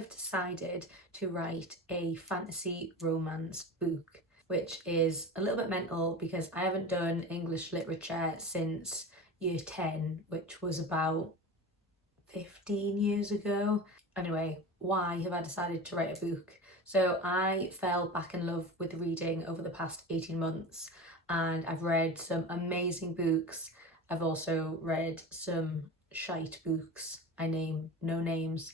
have decided to write a fantasy romance book, which is a little bit mental because I haven't done English literature since year 10, which was about 15 years ago. Anyway, why have I decided to write a book? So I fell back in love with reading over the past 18 months, and I've read some amazing books. I've also read some shite books. I name no names.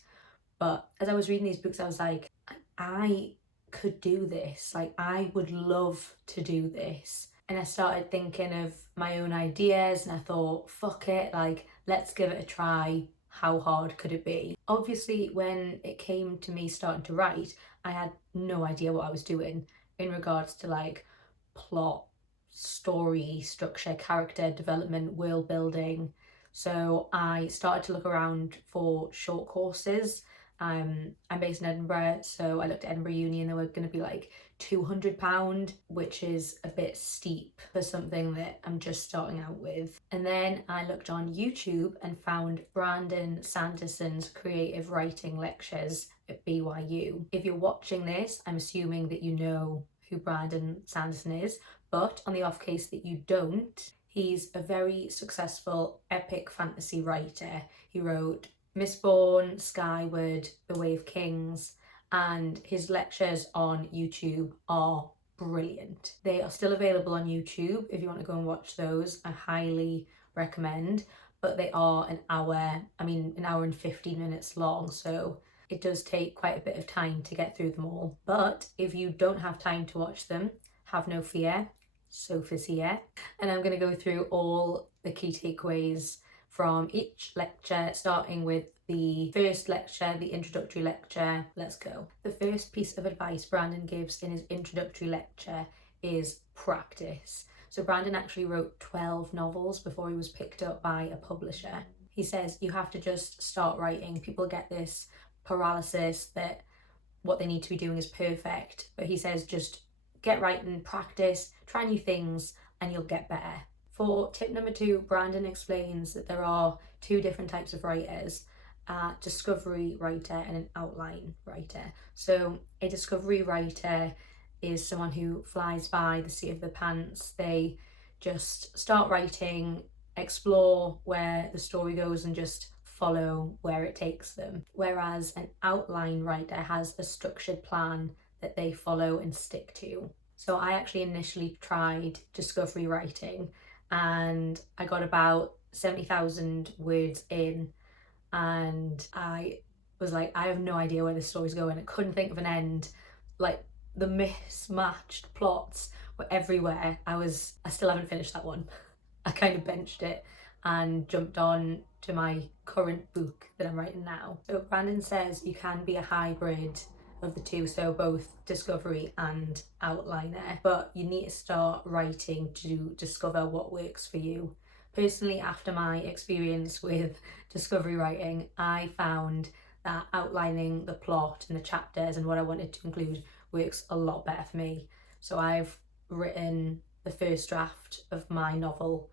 But as I was reading these books, I was like, I could do this. Like, I would love to do this. And I started thinking of my own ideas and I thought, fuck it, like, let's give it a try. How hard could it be? Obviously, when it came to me starting to write, I had no idea what I was doing in regards to like plot, story, structure, character development, world building. So I started to look around for short courses. I'm based in Edinburgh, so I looked at Edinburgh Uni and they were going to be like £200, which is a bit steep for something that I'm just starting out with. And then I looked on YouTube and found Brandon Sanderson's creative writing lectures at BYU. If you're watching this, I'm assuming that you know who Brandon Sanderson is, but on the off case that you don't, he's a very successful epic fantasy writer. He wrote Mistborn, Skyward, The Way of Kings, and his lectures on YouTube are brilliant. They are still available on YouTube if you want to go and watch those. I highly recommend, but they are an hour and 15 minutes long, so it does take quite a bit of time to get through them all. But if you don't have time to watch them, have no fear, Sophie's here, and I'm going to go through all the key takeaways from each lecture, starting with the first lecture, the introductory lecture. Let's go. The first piece of advice Brandon gives in his introductory lecture is practice. So Brandon actually wrote 12 novels before he was picked up by a publisher. He says you have to just start writing. People get this paralysis that what they need to be doing is perfect, but he says just get writing, practice, try new things, and you'll get better. For tip number 2, Brandon explains that there are 2 different types of writers, a discovery writer and an outline writer. So a discovery writer is someone who flies by the seat of their pants. They just start writing, explore where the story goes and just follow where it takes them. Whereas an outline writer has a structured plan that they follow and stick to. So I actually initially tried discovery writing and I got about 70,000 words in and I was like, I have no idea where this story's going. I couldn't think of an end. Like, the mismatched plots were everywhere. I still haven't finished that one. I kind of benched it and jumped on to my current book that I'm writing now. So Brandon says you can be a hybrid of the 2, so both discovery and outliner, but you need to start writing to discover what works for you. Personally, after my experience with discovery writing, I found that outlining the plot and the chapters and what I wanted to include works a lot better for me. So I've written the first draft of my novel.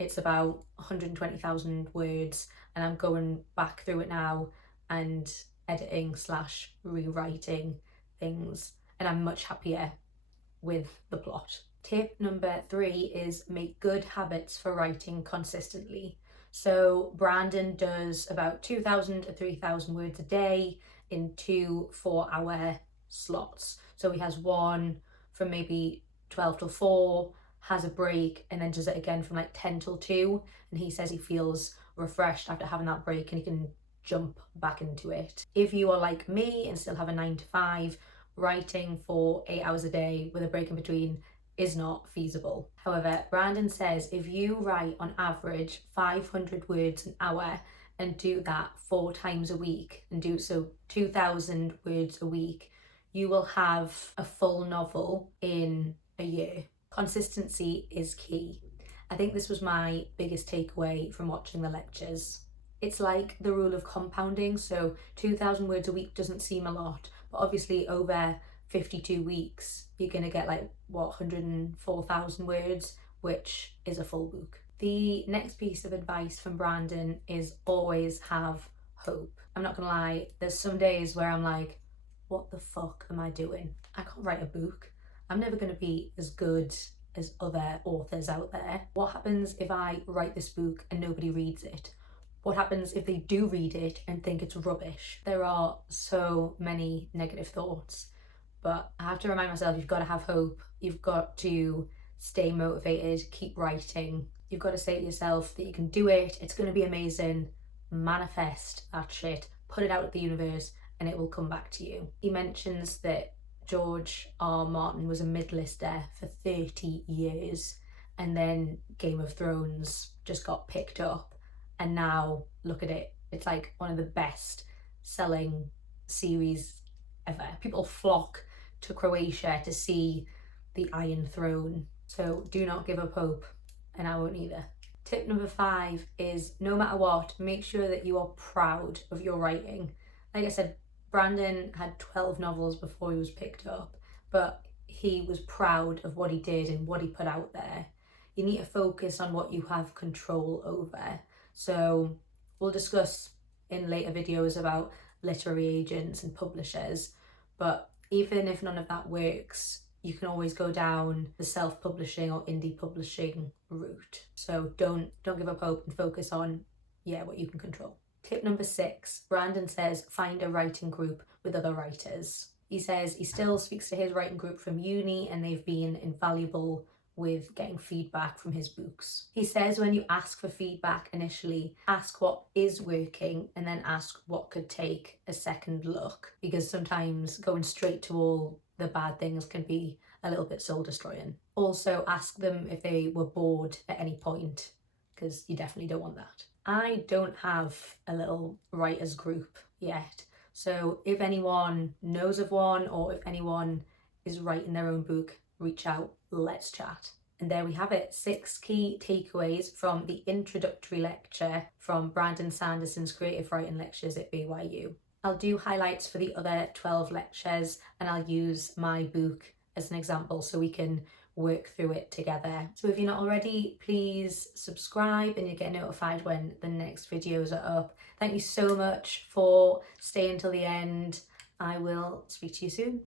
It's about 120,000 words and I'm going back through it now and editing/rewriting things, and I'm much happier with the plot. Tip number 3 is make good habits for writing consistently. So Brandon does about 2,000 to 3,000 words a day in 2 4-hour slots. So he has one from maybe 12 till 4, has a break, and then does it again from like 10 till 2. And he says he feels refreshed after having that break and he can jump back into it. If you are like me and still have a 9 to 5, writing for 8 hours a day with a break in between is not feasible. However, Brandon says if you write on average 500 words an hour and do that 4 times a week and do so 2,000 words a week, you will have a full novel in a year. Consistency is key. I think this was my biggest takeaway from watching the lectures. It's like the rule of compounding, so 2,000 words a week doesn't seem a lot, but obviously over 52 weeks, you're gonna get 104,000 words, which is a full book. The next piece of advice from Brandon is always have hope. I'm not gonna lie, there's some days where I'm like, what the fuck am I doing? I can't write a book. I'm never gonna be as good as other authors out there. What happens if I write this book and nobody reads it? What happens if they do read it and think it's rubbish? There are so many negative thoughts, but I have to remind myself, you've got to have hope. You've got to stay motivated, keep writing. You've got to say to yourself that you can do it, it's going to be amazing. Manifest that shit, put it out at the universe, and it will come back to you. He mentions that George R. Martin was a mid-lister for 30 years, and then Game of Thrones just got picked up, and now look at it, it's like one of the best selling series ever. People flock to Croatia to see the Iron Throne. So do not give up hope, and I won't either. Tip number 5 is, no matter what, make sure that you are proud of your writing. Like I said, Brandon had 12 novels before he was picked up, but he was proud of what he did and what he put out there. You need to focus on what you have control over. So we'll discuss in later videos about literary agents and publishers, but even if none of that works, you can always go down the self-publishing or indie publishing route. So don't give up hope and focus on what you can control. Tip number 6, Brandon says find a writing group with other writers. He says he still speaks to his writing group from uni and they've been invaluable with getting feedback from his books. He says when you ask for feedback initially, ask what is working and then ask what could take a second look, because sometimes going straight to all the bad things can be a little bit soul destroying. Also ask them if they were bored at any point, because you definitely don't want that. I don't have a little writers group yet, so if anyone knows of one or if anyone is writing their own book, reach out, let's chat. And there we have it, 6 key takeaways from the introductory lecture from Brandon Sanderson's creative writing lectures at BYU. I'll do highlights for the other 12 lectures and I'll use my book as an example so we can work through it together. So if you're not already, please subscribe and you'll get notified when the next videos are up. Thank you so much for staying till the end. I will speak to you soon.